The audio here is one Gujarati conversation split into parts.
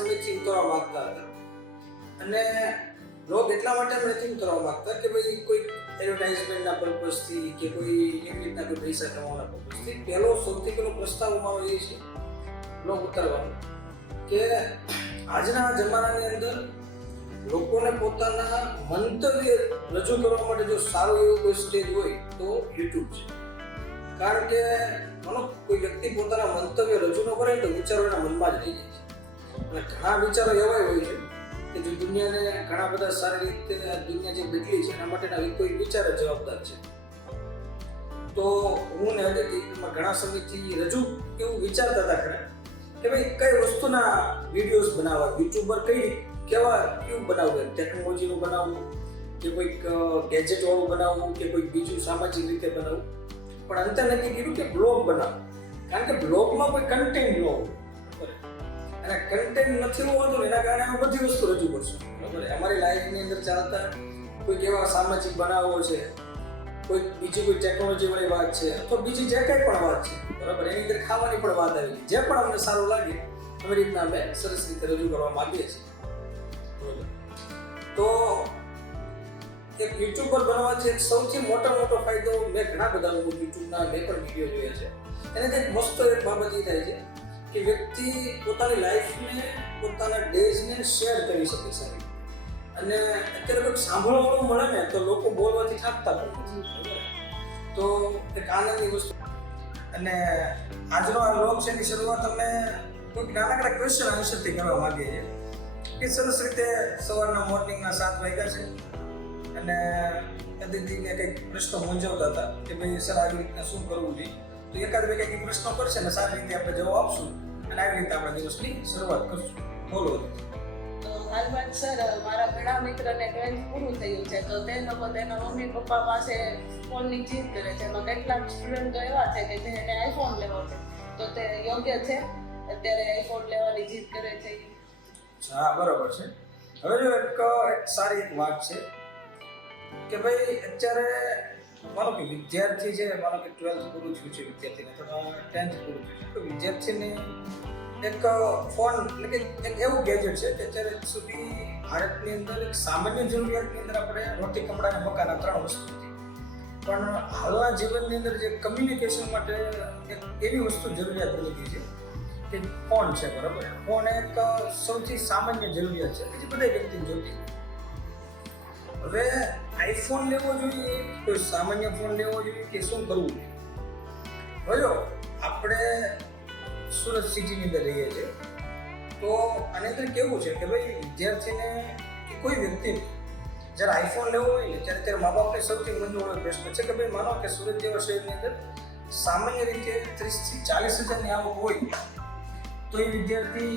સમયથી ઉતારવા માંગતા હતા અને બ્લોગ એટલા માટે નથી ઉતારવા માંગતા કે ભાઈ કોઈ એડવર્ટાઇઝમેન્ટના પર્પઝથી કે કોઈ એવી રીતના કોઈ પૈસા કમાવાના પર્પઝથી સૌથી પહેલો પ્રસ્તાવ અમારો એ છે બ્લોગ ઉતારવાનો કે આજના જમાનાની અંદર લોકોને પોતાના મંતવ્ય રજૂ કરવા માટે જો સારું એવું કોઈ સ્ટેજ હોય તો યુટ્યુબ છે. કારણ કે કોઈ વ્યક્તિ પોતાના મંતવ્ય રજૂ ન કરે તો વિચારો એના મનમાં જ રહી જાય છે અને ઘણા વિચારો એવા હોય છે કે જે દુનિયાને ઘણા બધા સારી રીતે દુનિયા જે બેઠી છે એના માટેના કોઈ વિચાર જ જવાબદાર છે. તો હું ને હજી ઘણા સમયથી રજૂ એવું વિચારતા હતા ખરા કે ભાઈ કઈ વસ્તુના વિડીયોઝ બનાવવા, યુટ્યુબર કેવું બનાવવું, ટેકનોલોજીનું બનાવવું કે કોઈક ગેજેટ વાળું બનાવવું કે કોઈક બીજું સામાજિક રીતે બનાવવું. પણ અંતે નક્કી કર્યું કે બ્લોગ બનાવવું. કારણ કે બ્લોગમાં કોઈ કન્ટેન્ટ ન હોય અને કન્ટેન્ટ નથી હોતું એના કારણે અમે બધી વસ્તુ રજૂ કરશું. બરાબર, અમારી લાઈફની અંદર ચાલતા કોઈક એવા સામાજિક બનાવો છે, કોઈ બીજી કોઈ ટેકનોલોજી વાળી વાત છે અથવા બીજી જે કંઈ પણ વાત છે, બરાબર, એની અંદર ખાવાની પણ વાત આવી, જે પણ અમને સારું લાગે એવી રીતના અમે સરસ રીતે રજૂ કરવા માંગીએ છીએ. બરાબર, તો એક યુટ્યુબર બનવાથી એક સૌથી મોટો ફાયદો મેં ઘણા બધા યુટ્યુબના મેં પણ વિડીયો જોયા છે. એને એક મસ્ત એક બાબત એ થાય છે કે વ્યક્તિ પોતાની લાઈફને પોતાના ડેઝને શેર કરી શકે છે અને અત્યારે કંઈક સાંભળવાનું મળે ને તો લોકો બોલવાથી થાકતા પણ નથી. તો એક આનંદની વસ્તુ. અને આજનો આ વ્લોગ છે એની શરૂઆત અમે કોઈક નાનકડા ક્વેશ્ચન આન્સરથી કરવા માંગીએ છીએ કે સરસ રીતે સવારના મોર્નિંગના 7 વાગ્યા છે અને અતિથિને કંઈક પ્રશ્નો મૂંઝવતા હતા કે ભાઈ સર આવી રીતના શું કરવું જોઈએ, તો એકાદ બે કંઈક પ્રશ્નો કરશે ને સારી રીતે આપણે જવાબ આપશું અને આવી રીતે આપણા દિવસની શરૂઆત કરશું. બોલો. તો હાલમાં સર મારા ઘણા મિત્રને 12th પૂરું થયું છે તો તે લોકો તેના મમ્મી પપ્પા પાસે ફોનની જીદ કરે છે. એમાં કેટલાક સ્ટુડન્ટો એવા છે કે જેને આઈફોન લેવો છે, તો તે યોગ્ય છે અત્યારે આઈફોન લેવાની જીદ કરે છે? હા, બરાબર છે. હવે જો એક સારી એક વાત છે કે ભાઈ અત્યારે માનો કે વિદ્યાર્થી છે, માનો કે 12th પૂરું થયું છે વિદ્યાર્થીને અથવા 10th પૂરું થયું છે, તો વિદ્યાર્થીને એક ફોન એટલે કે એક એવું ગેજેટ છે કે અત્યારે સુધી ભારતની અંદર એક સામાન્ય જરૂરિયાતની અંદર આપણે રોટી કપડા અને મકાન 3 વસ્તુ હતી. પણ હાલના જીવનની અંદર જે કમ્યુનિકેશન માટે એક એવી વસ્તુ જરૂરિયાત બની ગઈ છે કે ફોન છે. બરાબર, ફોન એક સૌથી સામાન્ય જરૂરિયાત છે જે બધા વ્યક્તિને જોતી. હવે આઈફોન લેવો જોઈએ, કોઈ સામાન્ય ફોન લેવો જોઈએ કે શું કરવું જોઈએ? હવે જો આપણે સુરત સિટીની અંદર રહીએ છીએ તો આની અંદર કેવું છે કે ભાઈ વિદ્યાર્થીને કે કોઈ વ્યક્તિને જ્યારે આઈફોન લેવો હોય ને ત્યારે મા બાપને સૌથી મૂંઝવણનો પ્રશ્ન છે કે ભાઈ માનો કે સુરત જેવા શહેરની અંદર સામાન્ય રીતે 30,000 થી 40,000 ની આવક હોય તો એ વિદ્યાર્થી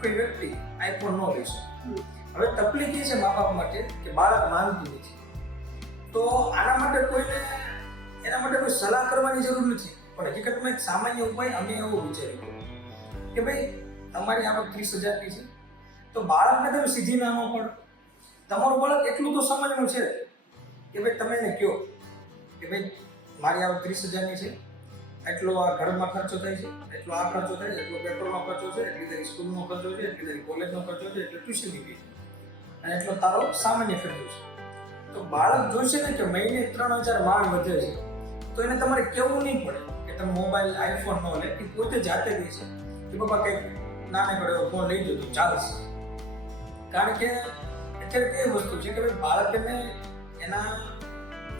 કોઈ વ્યક્તિ આઈફોન ન લઈ શકે. હવે તકલીફ એ છે મા બાપ માટે કે બાળક માનતું નથી. તો આના માટે એના માટે કોઈ સલાહ કરવાની જરૂર નથી, પણ હકીકતમાં એક સામાન્ય ઉપાય અમે એવો વિચાર્યો કે ભાઈ તમારી આવક 30,000 ની છે તો બાળકને તમે સીધી ના ન પડો. તમારું બાળક એટલું તો સમજવું છે કે ભાઈ તમે એને કહો કે ભાઈ મારી આવક 30,000 ની છે, એટલો આ ઘરમાં ખર્ચો થાય છે, એટલો આ ખર્ચો થાય છે, એટલો પેટ્રોલનો ખર્ચો છે, એટલી તારી સ્કૂલનો ખર્ચો છે, એટલી તારી કોલેજનો ખર્ચો છે, એટલે ટ્યુશનની ફી અને એટલો તારો સામાન્ય ખર્ચો છે. તો બાળક જોશે ને કે મહિને 3,000 માંડ વધે છે તો એને તમારે કેવું નહીં પડે કે તમે મોબાઈલ આઈફોન ન લે, એ પોતે જાતે દે છે કે બાબા કંઈક નાનકડો ફોન લઈ દો તો ચાલશે. કારણ કે અત્યારે કઈ વસ્તુ છે કે ભાઈ બાળકને એના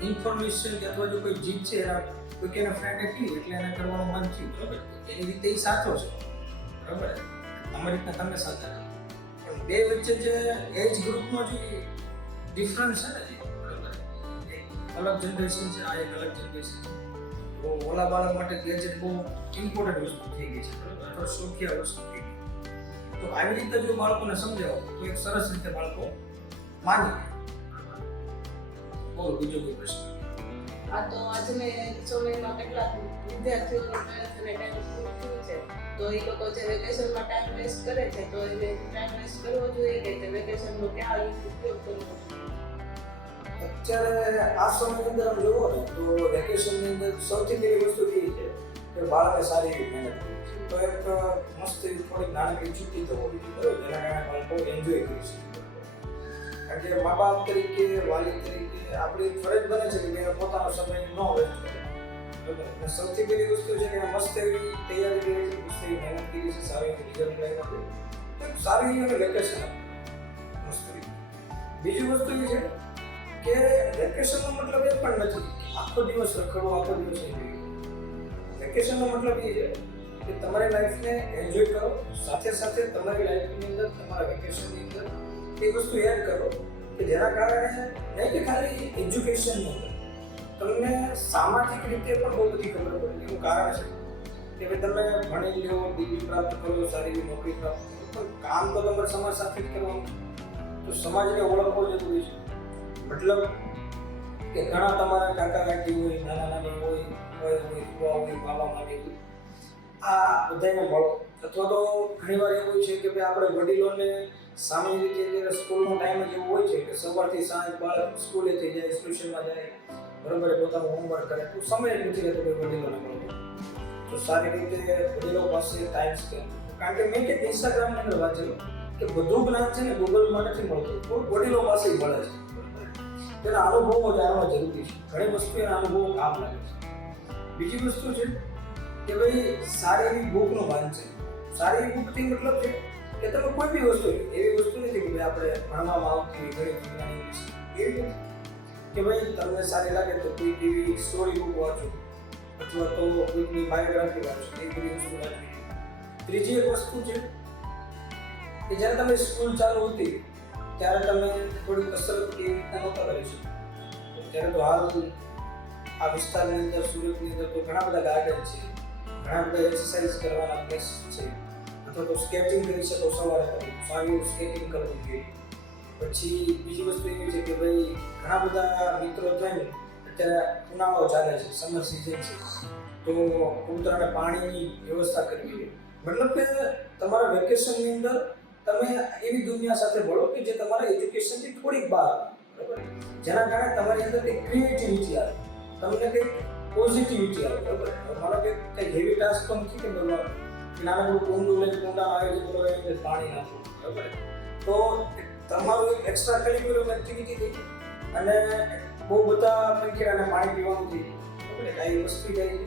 ઇન્ફોર્મેશન કે અથવા જો કોઈ જીત છે એના કોઈ એના ફ્રેન્ડે કીધું એટલે એને કરવાનું મન થયું. બરાબર, એની રીતે એ સાચો છે. બરાબર, અમારી રીતના તમે સાચા. પણ બે વચ્ચે જે એજ ગ્રુપનો જે ડિફરન્સ છે ને, બરાબર, અલગ જનરેશન છે, આ એક અલગ જનરેશન છે. તો ઓલા બાળક માટે ગેજેટ બહુ ઇમ્પોર્ટન્ટ વસ્તુ થઈ ગઈ છે, બરાબર, અથવા શોખિયા વસ્તુ થઈ ગઈ. તો આવી રીતે જો બાળકોને સમજાવો તો એક સરસ રીતે બાળકો માની લે. બીજો કોઈ પ્રશ્ન? આ તો આજના સમયમાં કેટલાક વિદ્યાર્થીઓનું 12th અને 10th પૂરું થયું છે તો એ લોકો જે વેકેશનમાં ટાઈમ વેસ્ટ કરે છે તો એને ટાઈમ વેસ્ટ કરવો જોઈએ કે વેકેશનનો ક્યાં ઉપયોગ કરવો જોઈએ? અત્યારે આ સમયની અંદર આમ જોવો ને તો વેકેશનની અંદર સૌથી પહેલી વસ્તુ એ છે કે બાળકે સારી એવી મહેનત કરી તો એક મસ્ત એવી થોડીક નાનકડી છુટ્ટી તો હોવી જોઈએ બરાબર, જેના કારણે બાળકો એન્જોય કરી શકે. કારણ કે મા બાપ તરીકે, વાલી તરીકે આપણી ફરજ બને છે કે એને પોતાનો સમય ન વેસ્ટ કરે બરાબર. અને સૌથી પહેલી વસ્તુ છે કે મસ્ત એવી તૈયારી કરી છે, મસ્ત એવી મહેનત કરી છે, સારી એવી રિઝલ્ટ લઈને આપે તો સારી એવી વેકેશન આપે મસ્ત એવી. બીજી વસ્તુ એ છે કે વેકેશનનો મતલબ એ પણ નથી કે આખો દિવસ રખડવો, આખો દિવસ એન્જોય. વેકેશનનો મતલબ એ છે કે તમારી લાઈફને એન્જોય કરો, સાથે સાથે તમારી લાઈફની અંદર તમારા વેકેશનની અંદર એ વસ્તુ એડ કરો કે જેના કારણે નહીં કે ખાલી એજ્યુકેશનની અંદર તમને સામાજિક રીતે પણ બહુ બધી ખબર પડે. એનું કારણ છે કે ભાઈ તમે ભણી લો, ડિગ્રી પ્રાપ્ત કરો, સારી એવી નોકરી પ્રાપ્ત કરો, પણ કામ તો તમારે સમાજ સાથે જ કરવાનું. તો સમાજને ઓળખવો જરૂરી છે. મતલબ કે ઘણા તમારા કાકા કાકી હોય, નાના નાની હોય, ફુવા હોય, મામા મામી હોય, આ બધાને મળો. અથવા તો ઘણીવાર એવું છે કે ભાઈ આપણે વડીલોને સામાન્ય રીતે સ્કૂલનો ટાઈમ જ એવો હોય છે કે સવારથી સાંજ બાળક સ્કૂલે થઈ જાય, ટ્યુશનમાં જાય બરાબર, પોતાનું હોમવર્ક કરે તો સમય જ નથી રહેતો કોઈ વડીલોને મળતો. તો સારી રીતે વડીલો પાસે ટાઈમ સ્પેન્ડ. કારણ કે મેં કે ઇન્સ્ટાગ્રામની અંદર વાંચેલું કે બધું જ્ઞાન છે ને ગૂગલમાં નથી મળતું, તો વડીલો પાસે મળે છે. તેના અનુભવો જાણવા જરૂરી છે. ઘણી વસ્તુ એના અનુભવો કામ લાગે છે. બીજી વસ્તુ છે કે ભાઈ સારી એવી બુકનું વાંચન. સારી એવી બુકથી મતલબ છે કે તમે કોઈ બી વસ્તુ એવી વસ્તુ નથી કે ભાઈ આપણે ભણવામાં આવતી ગણિત, વિજ્ઞાન, ઇંગ્લિશ એવી નથી કે ભાઈ તમને સારી લાગે તો કોઈક એવી સ્ટોરી બુક વાંચો અથવા તો કોઈકની બાયોગ્રાફી વાંચો, એ બધી વસ્તુ વાંચવી. ત્રીજી એક વસ્તુ છે કે જ્યારે તમે સ્કૂલ ચાલુ હતી ત્યારે તમે થોડી કસરત કેવી રીતના નહોતા કરી શકો. ત્યારે તો હાલ આ વિસ્તારની અંદર, સુરતની અંદર તો ઘણા બધા ગાર્ડન છે, ઘણા બધા એક્સરસાઇઝ કરવાના પ્લેસ છે, અથવા તો સ્કેટિંગ કરી શકો સવારે કરી, સારું સ્કેટિંગ કરવું જોઈએ. પછી બીજી વસ્તુ એવી છે કે ભાઈ ઘણા બધા મિત્રો થઈને અત્યારે ઉનાળો ચાલે છે, સમર સિઝન છે, તો કબૂતરાને પાણીની વ્યવસ્થા કરવી જોઈએ. મતલબ કે તમારા વેકેશનની અંદર તમે એવી દુનિયા સાથે ભળો કે જે તમારા એજ્યુકેશનથી થોડીક બહાર આવે બરાબર, જેના કારણે તમારી અંદર કંઈક ક્રિએટિવિટી આવે, તમને કંઈક પોઝિટિવિટી આવે બરાબર. માનો કે કંઈક હેવી ટાસ્ક તો નથી કે બનવાનું, નાના કુંડું લઈને કુંડા આવે છે બરાબર, એને પાણી નાખવું બરાબર. તો તમારું એક એક્સ્ટ્રા કરિક્યુલર એક્ટિવિટી થઈ અને બહુ બધા પંખીડાને પાણી પીવાનું થઈ બરાબર, કાંઈ વસ્તુ જાય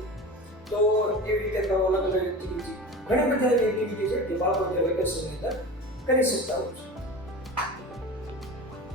તો એવી રીતે કરો. અલગ અલગ એક્ટિવિટી, ઘણી બધી એવી એક્ટિવિટી છે કે બાળકો વેકેશનની અંદર કરી શકતા હોય છે.